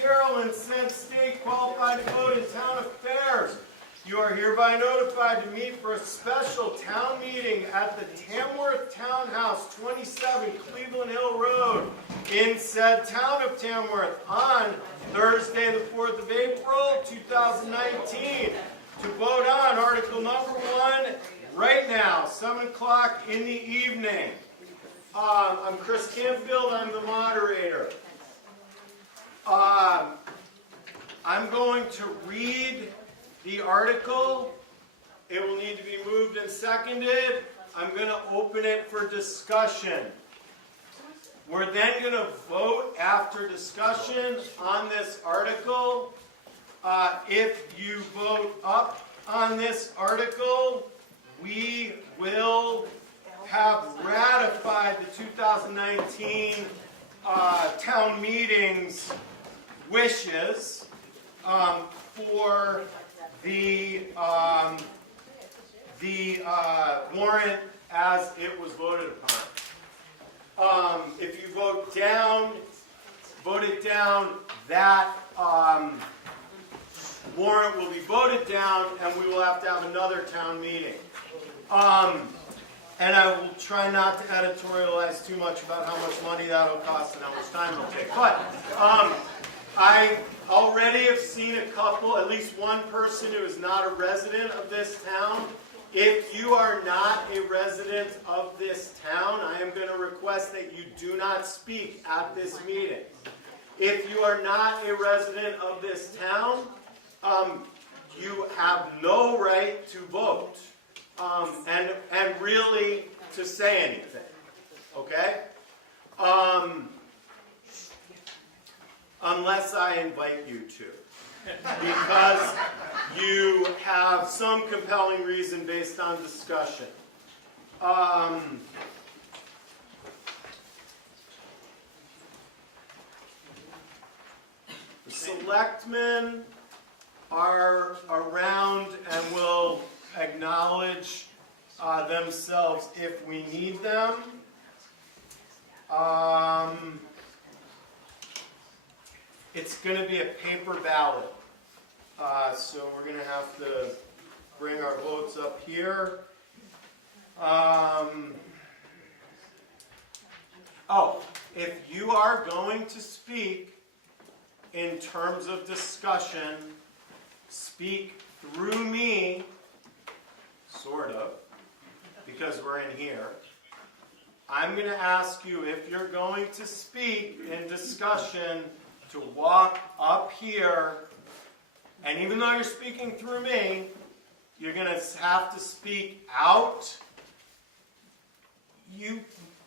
Carolyn, Senate State, qualified to vote in town affairs. You are hereby notified to meet for a special town meeting at the Tamworth Townhouse, 27 Cleveland Hill Road, in said town of Tamworth, on Thursday, the 4th of April, 2019, to vote on Article number 1 right now, 7 o'clock in the evening. I'm Chris Campfield, I'm the moderator. I'm going to read the article. It will need to be moved and seconded. I'm going to open it for discussion. We're then going to vote after discussion on this article. If you vote up on this article, we will have ratified the 2019 town meeting's wishes for the warrant as it was voted upon. If you vote it down, that warrant will be voted down, and we will have to have another town meeting. And I will try not to editorialize too much about how much money that will cost and how much time it will take. But I already have seen a couple, at least one person who is not a resident of this town. If you are not a resident of this town, I am going to request that you do not speak at this meeting. If you are not a resident of this town, you have no right to vote. And really to say anything, okay? Unless I invite you to, because you have some compelling reason based on discussion. The selectmen are around and will acknowledge themselves if we need them. It's going to be a paper ballot, so we're going to have to bring our votes up here. If you are going to speak in terms of discussion, speak through me, sort of, because we're in here. I'm going to ask you, if you're going to speak in discussion, to walk up here, and even though you're speaking through me, you're going to have to speak out.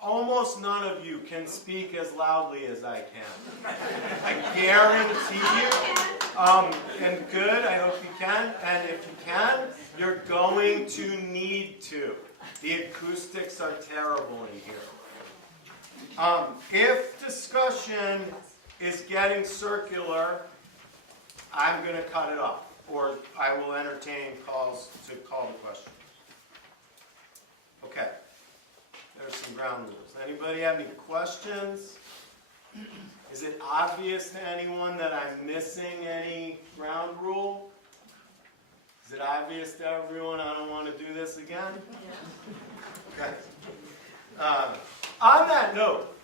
Almost none of you can speak as loudly as I can. I guarantee you. And good, I hope you can. And if you can, you're going to need to. The acoustics are terrible in here. If discussion is getting circular, I'm going to cut it off, or I will entertain calls to call the question. Okay. There's some ground rules. Anybody have any questions? Is it obvious to anyone that I'm missing any ground rule? Is it obvious to everyone I don't want to do this again? Yeah. Okay. On that note,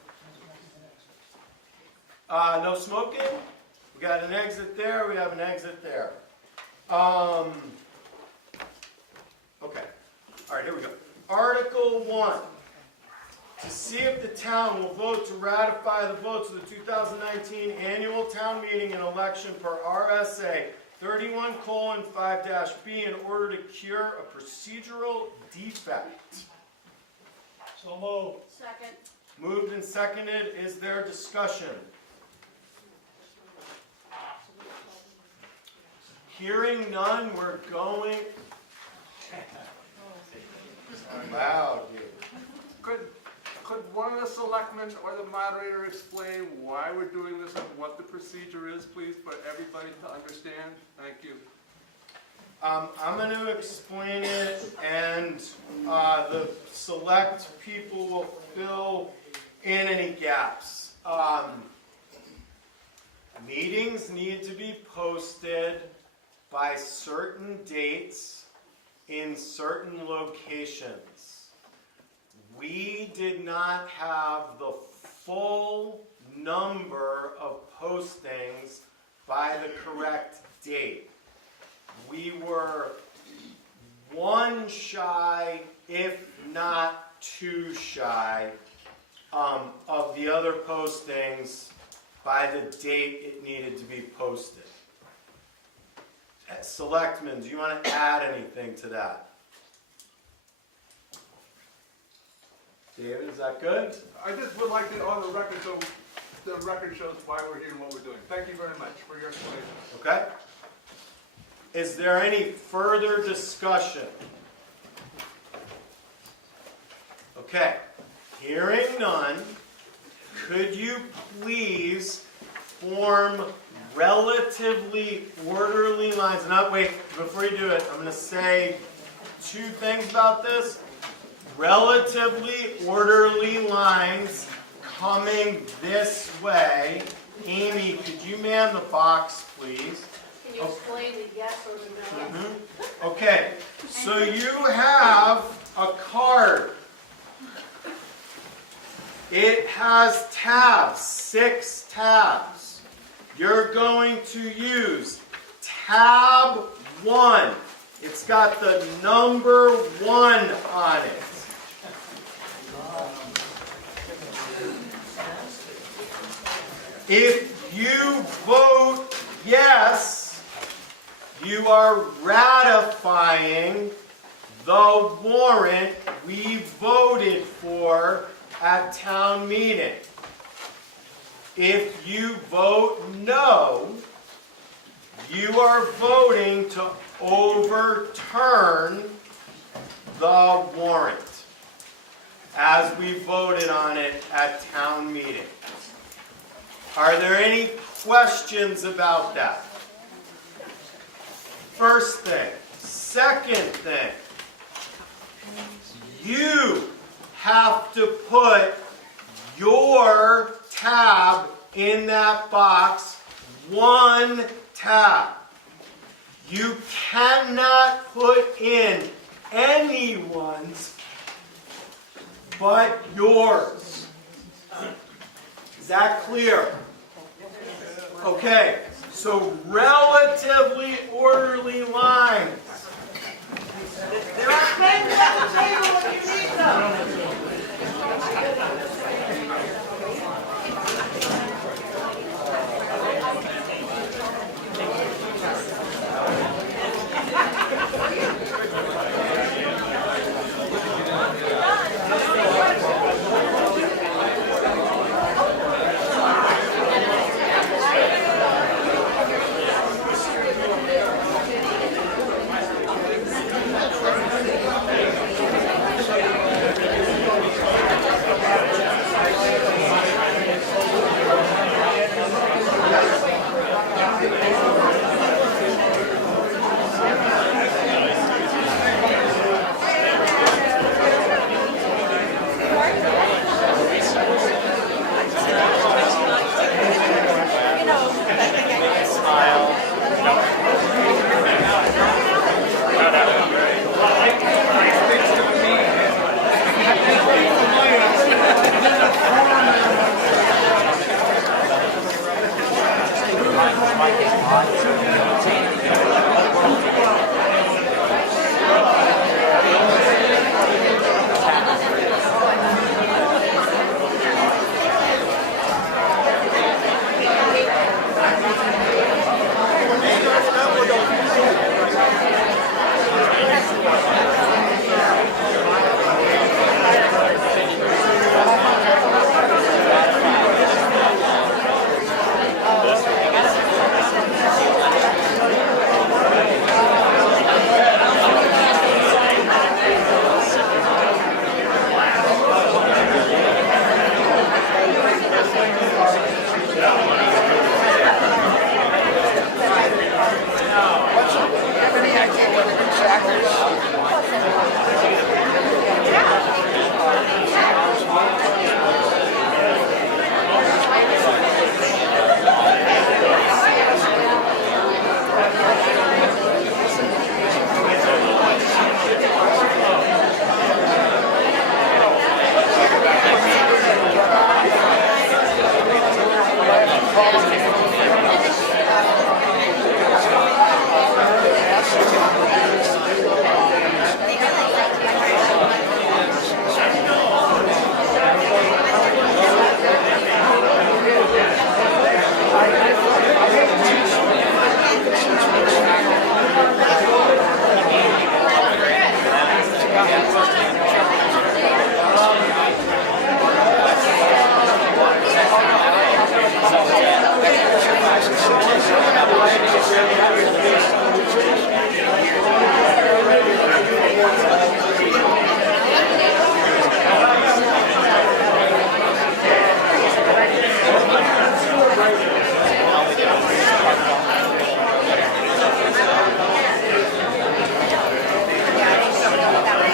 no smoking. We got an exit there. We have an exit there. Okay. All right, here we go. Article 1. To see if the town will vote to ratify the votes of the 2019 annual town meeting and election per RSA 31:5-B in order to cure a procedural defect. So moved. Second. Moved and seconded. Is there discussion? Hearing none, we're going. Loud here. Could one of the selectmen or the moderator explain why we're doing this and what the procedure is, please, for everybody to understand? Thank you. I'm going to explain it, and the select people will fill in any gaps. Meetings need to be posted by certain dates in certain locations. We did not have the full number of postings by the correct date. We were one shy, if not two shy, of the other postings by the date it needed to be posted. Selectmen, do you want to add anything to that? David, is that good? I just would like it on the record so the record shows why we're here and what we're doing. Thank you very much for your explanation. Okay. Is there any further discussion? Okay. Hearing none, could you please form relatively orderly lines? Not wait, before you do it, I'm going to say two things about this. Relatively orderly lines coming this way. Amy, could you man the box, please? Can you explain the yes or the no? Okay, so you have a card. It has tabs, 6 tabs. You're going to use tab 1. It's got the number 1 on it. If you vote yes, you are ratifying the warrant we voted for at town meeting. If you vote no, you are voting to overturn the warrant as we voted on it at town meeting. Are there any questions about that? First thing. Second thing. You have to put your tab in that box. 1 tab. You cannot put in anyone's but yours. Is that clear? Okay, so relatively orderly lines. There are pens on the table if you need them.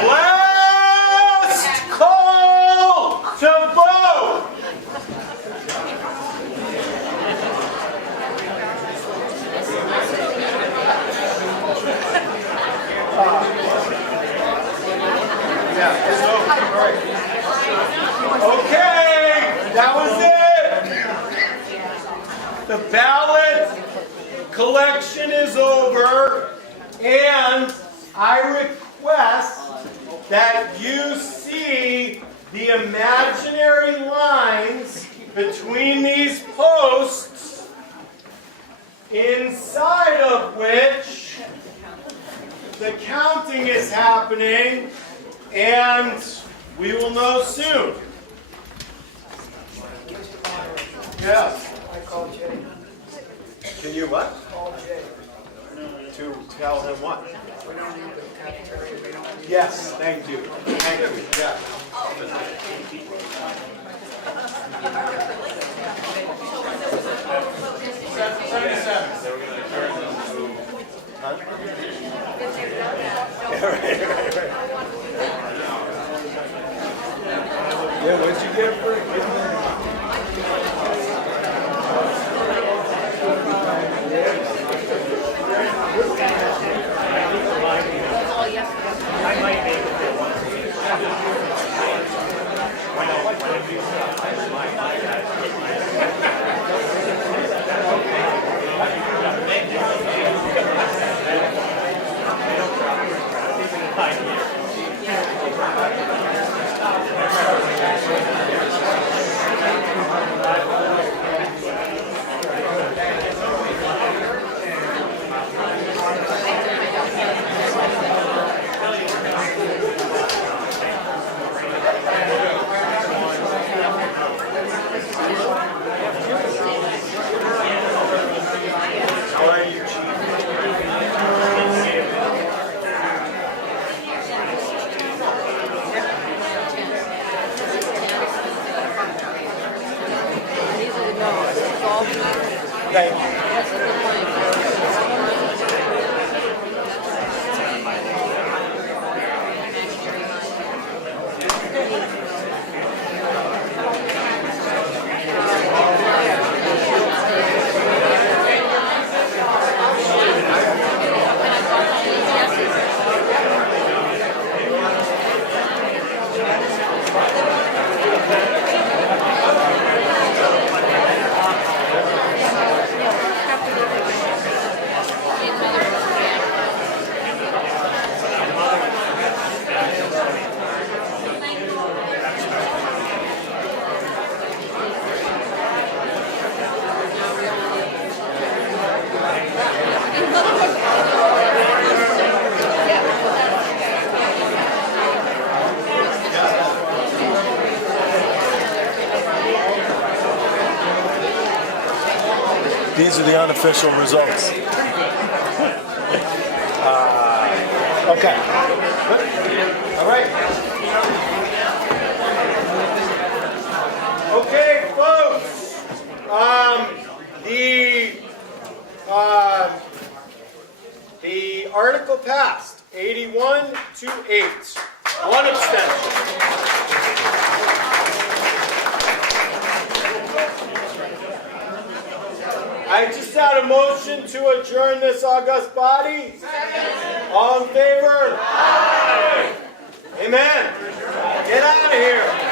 Last call to vote. Okay, that was it. The ballot collection is over, and I request that you see the imaginary lines between these posts, inside of which the counting is happening, and we will know soon. Yes. I call Jay. Can you what? Call Jay. To tell him what? We don't need the cafeteria. We don't need. Yes, thank you. Thank you. Yeah. Huh? Right. Yeah, what'd you get for it? I might make it. Thank you. These are the unofficial results. Okay. All right. Okay, folks. The article passed 81 to 8. One abstention. I just had a motion to adjourn this august body. All in favor? Aye. Amen. Get out of here.